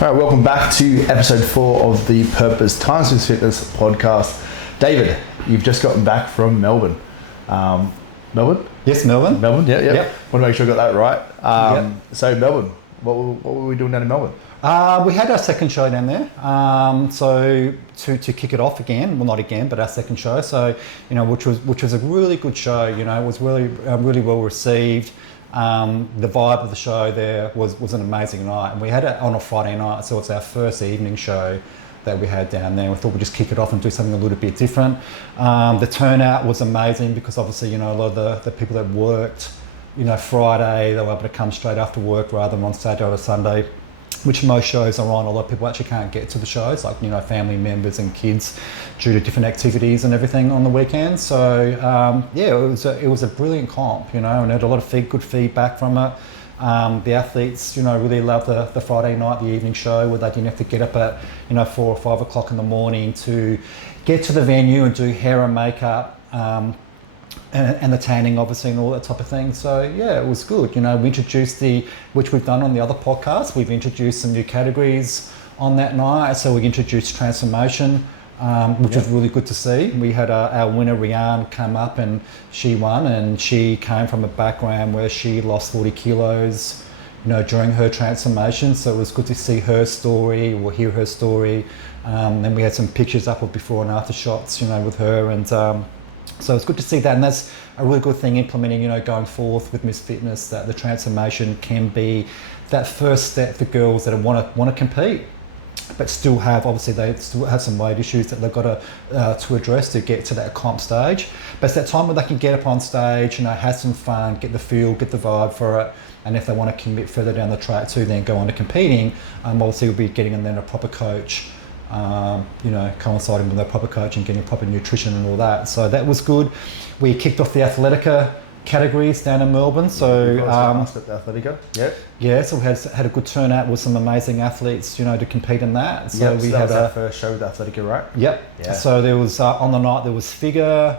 All right, welcome back to episode 4 of the Purpose Times with Fitness podcast. David, you've just gotten back from Melbourne. Melbourne? Yes, Melbourne. Melbourne, yeah. Yep. Want to make sure I got that right. Yep. So Melbourne, what were we doing down in Melbourne? We had our second show down there. So to kick it off again, well not again, but our second show. So which was a really good show. It was really well received. The vibe of the show there was an amazing night, and we had it on a Friday night, so it's our first evening show that we had down there. We thought we'd just kick it off and do something a little bit different. The turnout was amazing because obviously a lot of the people that worked Friday, they were able to come straight after work rather than on Saturday or Sunday, which most shows are on. A lot of people actually can't get to the shows, like family members and kids, due to different activities and everything on the weekends. So it was a brilliant comp, and I had a lot of good feedback from it. The athletes, really loved the Friday night, the evening show, where they didn't have to get up at 4 or 5 o'clock in the morning to get to the venue and do hair and makeup. And the tanning, obviously, and all that type of thing. So yeah, it was good. We introduced which we've done on the other podcast, we've introduced some new categories on that night. So we introduced transformation, which was really good to see. We had our winner, Rianne, come up and she won, and she came from a background where she lost 40 kilos, during her transformation. So it was good to see her story or hear her story. Then we had some pictures up of before and after shots, with her, and so it's good to see that, and that's a really good thing implementing, going forth with Miss Fitness, that the transformation can be that first step for girls that want to compete, but still have, obviously they still have some weight issues that they've got to address to get to that comp stage. But it's that time where they can get up on stage, have some fun, get the feel, get the vibe for it, and if they want to commit further down the track to then go on to competing, obviously we'll be getting them then a proper coach. Coinciding with a proper coach and getting proper nutrition and all that. So that was good. We kicked off the Athletica categories down in Melbourne. So the Athletica, so we had a good turnout with some amazing athletes, to compete in that. So we had our first show with Athletica, right? Yep. Yeah. So there was on the night there was figure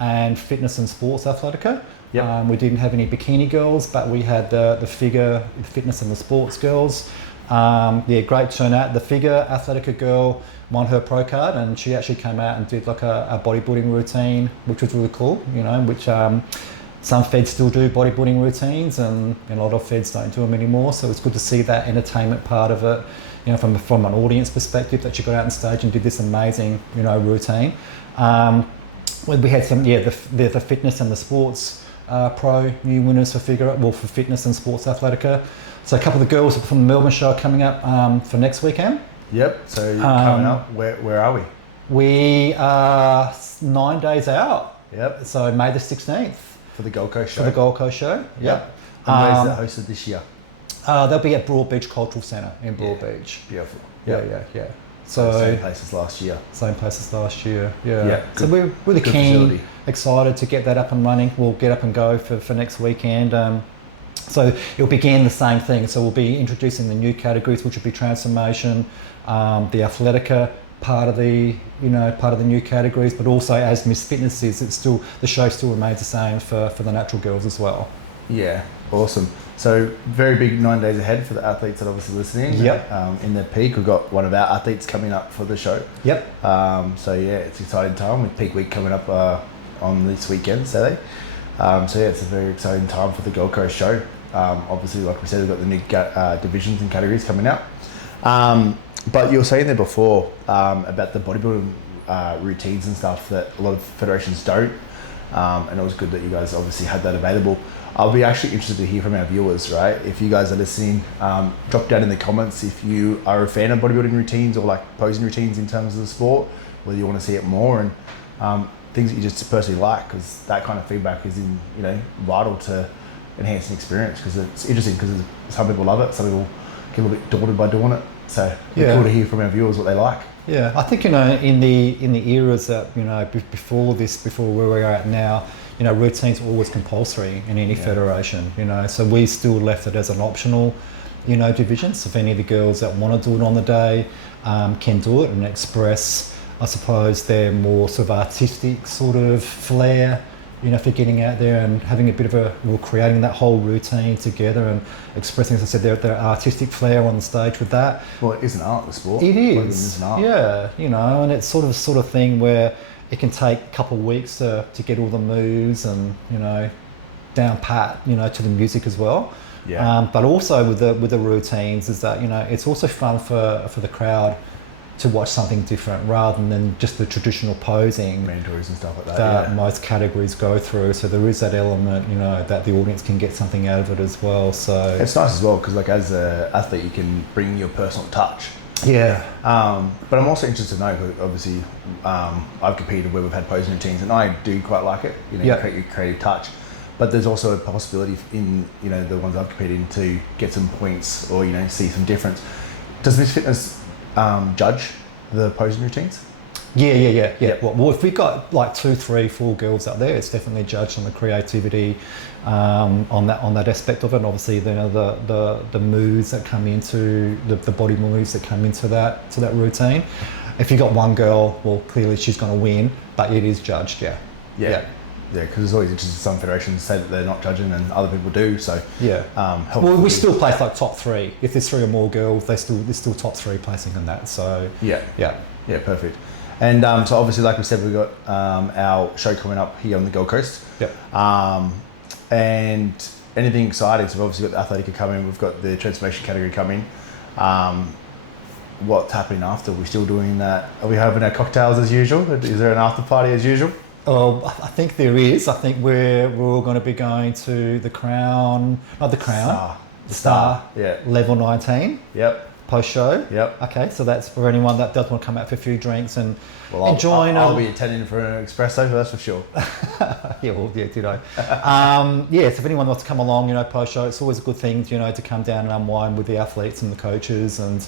and fitness and sports Athletica. Yep. We didn't have any bikini girls, but we had the figure, fitness and the sports girls. Great turnout. The figure Athletica girl won her pro card, and she actually came out and did like a bodybuilding routine, which was really cool, which some feds still do bodybuilding routines, and a lot of feds don't do them anymore. So it's good to see that entertainment part of it, from an audience perspective, that she got out on stage and did this amazing, routine. We had some, the fitness and the sports pro new winners for for fitness and sports Athletica. So a couple of the girls from the Melbourne show are coming up for next weekend. Yep. So coming up, where are we? We are 9 days out. Yep. So May the 16th. For the Gold Coast show. For the Gold Coast show. Yep. And where's that hosted this year? They'll be at Broadbeach Cultural Centre in Broadbeach. Beautiful. Yeah. So same place as last year. Same place as last year. Yeah. Good, so we're really keen, facility. Excited to get that up and running. We'll get up and go for next weekend. So it'll begin the same thing. So we'll be introducing the new categories, which will be transformation, the Athletica part of the new categories, but also as Miss Fitness is, the show still remains the same for the natural girls as well. Yeah, awesome. So very big 9 days ahead for the athletes that are obviously listening. Yep. In their peak, we've got one of our athletes coming up for the show. Yep. It's an exciting time with peak week coming up on this weekend, Saturday. It's a very exciting time for the Gold Coast show. Obviously, like we said, we've got the new divisions and categories coming out. But you were saying there before about the bodybuilding routines and stuff that a lot of federations don't. And it was good that you guys obviously had that available. I'll be actually interested to hear from our viewers, right? If you guys are listening, drop down in the comments if you are a fan of bodybuilding routines or like posing routines in terms of the sport, whether you want to see it more, and things that you just personally like, because that kind of feedback is vital to enhancing experience, because it's interesting, because some people love it, some people get a little bit daunted by doing it. So it's cool to hear from our viewers what they like. Yeah, I think in the eras that before where we are at now, routines are always compulsory in any federation. So we still left it as an optional, division. So if any of the girls that want to do it on the day can do it and express, I suppose, their more sort of artistic sort of flair, for getting out there and having a bit of creating that whole routine together and expressing, as I said, their artistic flair on the stage with that. Well, it is an art, the sport. It Like, is, an art. yeah, and it's sort of thing where it can take a couple of weeks to get all the moves and, down pat, to the music as well. Yeah. But also with the routines is that, it's also fun for the crowd to watch something different rather than just the traditional posing Mandatories and stuff like that. that most categories go through. So there is that element, that the audience can get something out of it as well. So It's nice as well because, like, as an athlete, you can bring your personal touch. yeah, But I'm also interested to know, because obviously I've competed where we've had posing routines, and I do quite like it. You create your creative touch. But there's also a possibility in the ones I've competed in to get some points or see some difference. Does Miss Fitness judge the posing routines? Yeah. Well, if we've got like 2, 3, 4 girls out there, it's definitely judged on the creativity, on that aspect of it. And obviously, the moves that come into the body moves that come into that routine. If you got one girl, well, clearly she's going to win, but it is judged. Yeah, because it's always interesting. Some federations say that they're not judging, and other people do. So well, we still place like top 3. If there's 3 or more girls, there's still top 3 placing in that. So yeah, perfect. And so obviously, like we said, we've got our show coming up here on the Gold Coast. Yep. And anything exciting? So we've obviously got the Athletica coming. We've got the transformation category coming. What's happening after? We're still doing that. Are we having our cocktails as usual? Is there an after party as usual? Oh, I think there is. I think we're all going to be going to the Star. Yeah. Level 19. Yep. Post show. Yep. Okay, so that's for anyone that does want to come out for a few drinks and enjoy. I'll be attending for an espresso, that's for sure. Ditto. So if anyone wants to come along, post show, it's always a good thing, to come down and unwind with the athletes and the coaches and,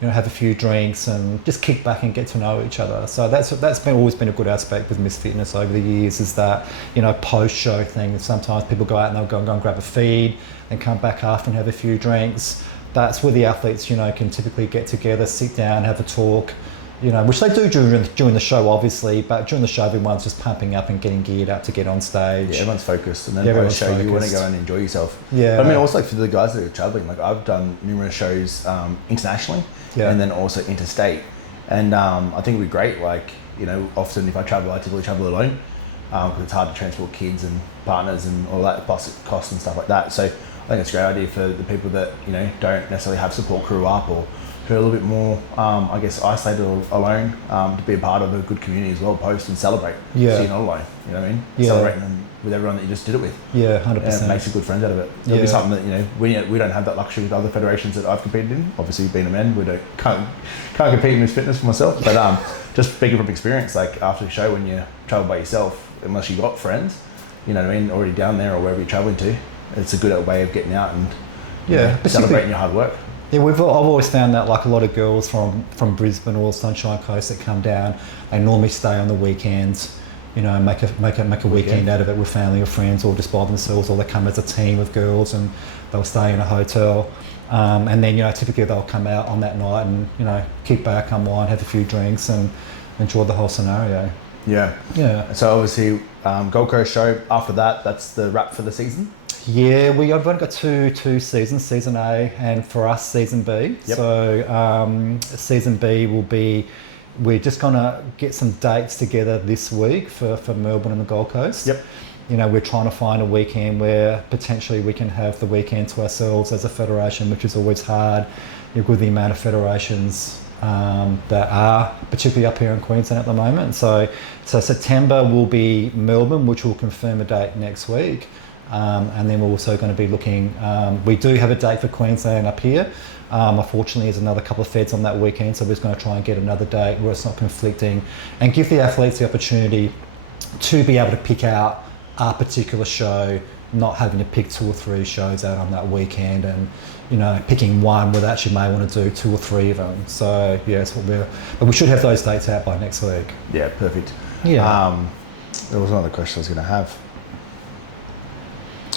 have a few drinks and just kick back and get to know each other. So that's always been a good aspect with Miss Fitness over the years, is that, post show thing. Sometimes people go out and they'll go and grab a feed and come back after and have a few drinks. That's where the athletes, can typically get together, sit down, have a talk, which they do during the show, obviously, but during the show, everyone's just pumping up and getting geared up to get on stage. Yeah, everyone's focused, and then post show, you want to go and enjoy yourself. Yeah. But I mean, also for the guys that are traveling, like I've done numerous shows internationally, and then also interstate, and I think it'd be great. Like, often if I travel, I typically travel alone because it's hard to transport kids and partners and all that, plus costs and stuff like that. So I think it's a great idea for the people that don't necessarily have support crew up, or who are a little bit more, isolated or alone, to be a part of a good community as well, post and celebrate. Yeah. So you're not alone, you know what I mean? Yeah. Celebrating with everyone that you just did it with. Yeah, 100%. And it makes you good friends out of it. It'll be something that, we don't have that luxury with other federations that I've competed in. Obviously, being a man, can't compete in this fitness for myself, but just speaking from experience, like after the show when you travel by yourself, unless you've got friends, already down there or wherever you're traveling to, it's a good way of getting out and celebrating your hard work. Yeah, I've always found that, like, a lot of girls from Brisbane or Sunshine Coast that come down, they normally stay on the weekends, make a weekend out of it with family or friends, or just by themselves, or they come as a team of girls and they'll stay in a hotel, and then typically they'll come out on that night and kick back, unwind, have a few drinks, and enjoy the whole scenario. Yeah. So obviously, Gold Coast show. After that, that's the wrap for the season. Yeah, I've only got two seasons, season A and for us season B. Yep. So season B will be, we're just gonna get some dates together this week for Melbourne and the Gold Coast. Yep. We're trying to find a weekend where potentially we can have the weekend to ourselves as a federation, which is always hard. With the amount of federations that are particularly up here in Queensland at the moment. So September will be Melbourne, which will confirm a date next week. And then we're also going to be looking, we do have a date for Queensland up here. Unfortunately, there's another couple of feds on that weekend, so we're just going to try and get another date where it's not conflicting and give the athletes the opportunity to be able to pick out a particular show, not having to pick 2 or 3 shows out on that weekend and, picking one where they actually may want to do 2 or 3 of them. So, that's what but we should have those dates out by next week. Yeah, perfect. Yeah. There was another question I was going to have.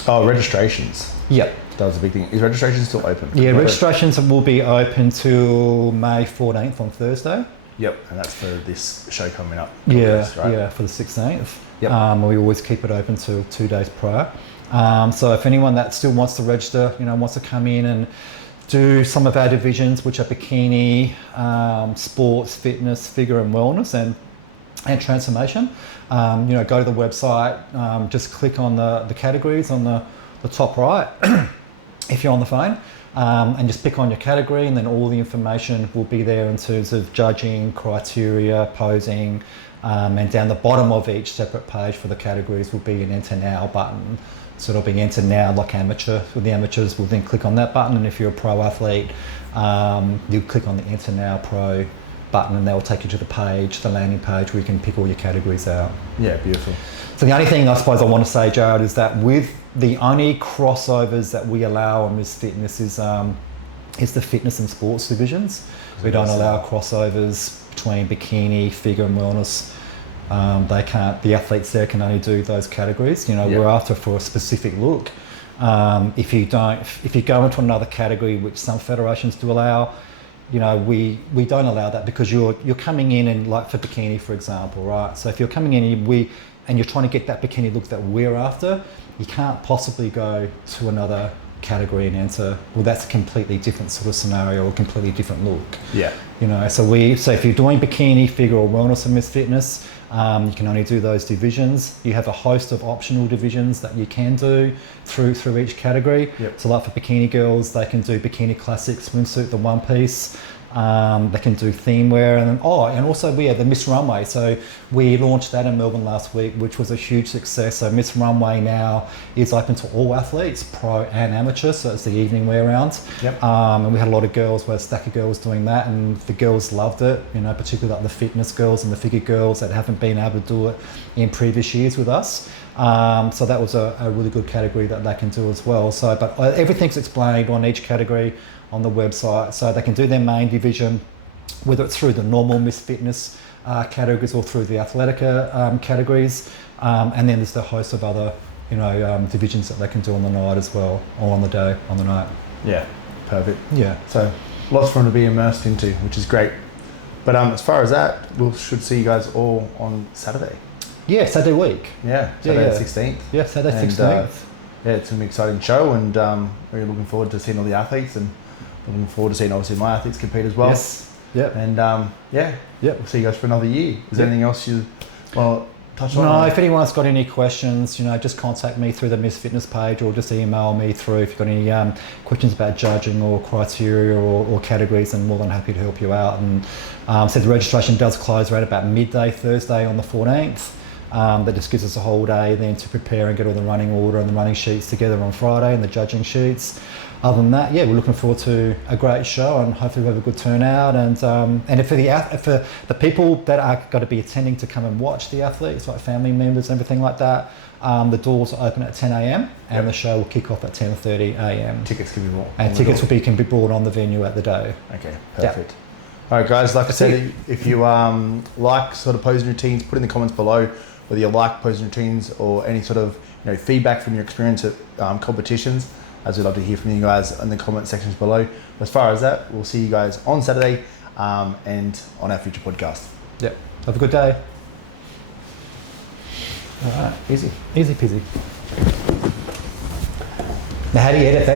Oh, registrations. Yep. That was a big thing. Is registration still open? Yeah, registrations will be open till May 14th on Thursday. Yep, and that's for this show coming up. Yeah, August, right? yeah, for the 16th. Yep. We always keep it open to 2 days prior. So if anyone that still wants to register, wants to come in and do some of our divisions, which are bikini, sports, fitness, figure and wellness, and transformation, go to the website, just click on the categories on the top right if you're on the phone, and just pick on your category, and then all the information will be there in terms of judging, criteria, posing, and down the bottom of each separate page for the categories will be an enter now button. So it'll be enter now like amateur. For the amateurs, will then click on that button, and if you're a pro athlete, you click on the enter now pro button, and they'll take you to the page, the landing page, where you can pick all your categories out. Yeah, beautiful. So the only thing I suppose I want to say, Jared, is that with the only crossovers that we allow on Miss Fitness is the fitness and sports divisions. We don't allow crossovers between bikini, figure and wellness. They can't. The athletes there can only do those categories. We're after for a specific look. If you go into another category, which some federations do allow, we don't allow that, because you're coming in and, like for bikini, for example, right? So if you're coming in and you're trying to get that bikini look that we're after, you can't possibly go to another category and enter, well, that's a completely different sort of scenario or completely different look. Yeah. So if you're doing bikini, figure or wellness and Miss Fitness, you can only do those divisions. You have a host of optional divisions that you can do through each category. Yep. So like for bikini girls, they can do bikini classic swimsuit, the one piece. They can do theme wear, and also we have the Miss Runway. So we launched that in Melbourne last week, which was a huge success. So Miss Runway now is open to all athletes, pro and amateur. So it's the evening wear round. Yep. And we had a lot of girls, we had a stack of girls doing that, and the girls loved it. Particularly like the fitness girls and the figure girls that haven't been able to do it in previous years with us. So that was a really good category that they can do as well. So, but everything's explained on each category on the website, so they can do their main division, whether it's through the normal Miss Fitness categories or through the Athletica categories, and then there's the host of other divisions that they can do on the night as well, or on the night. Yeah, perfect. Yeah. So lots for them to be immersed into, which is great. But as far as that, we should see you guys all on Saturday. Yeah, Saturday week. Yeah, Saturday the 16th. Yeah, Saturday 16th. Yeah, it's an exciting show, and we're looking forward to seeing all the athletes, and looking forward to seeing obviously my athletes compete as well. Yes. Yep. And we'll see you guys for another year. Is there anything else you touch on? No, if anyone's got any questions, just contact me through the Miss Fitness page, or just email me through if you've got any questions about judging or criteria or categories, and more than happy to help you out. And so the registration does close around about midday Thursday on the 14th. That just gives us a whole day then to prepare and get all the running order and the running sheets together on Friday, and the judging sheets. Other than that, we're looking forward to a great show, and hopefully we have a good turnout. And for the people that are going to be attending to come and watch the athletes, like family members and everything like that, the doors are open at 10 a.m. and the show will kick off at 10:30 a.m. Tickets can be bought. And tickets can be bought on the venue at the day. Okay, perfect. All right, guys. Like I said, if you like sort of posing routines, put in the comments below whether you like posing routines or any sort of feedback from your experience at competitions, as we'd love to hear from you guys in the comment sections below. As far as that, we'll see you guys on Saturday and on our future podcast. Yep. Have a good day. All right, easy. Easy peasy. Now, how do you edit that?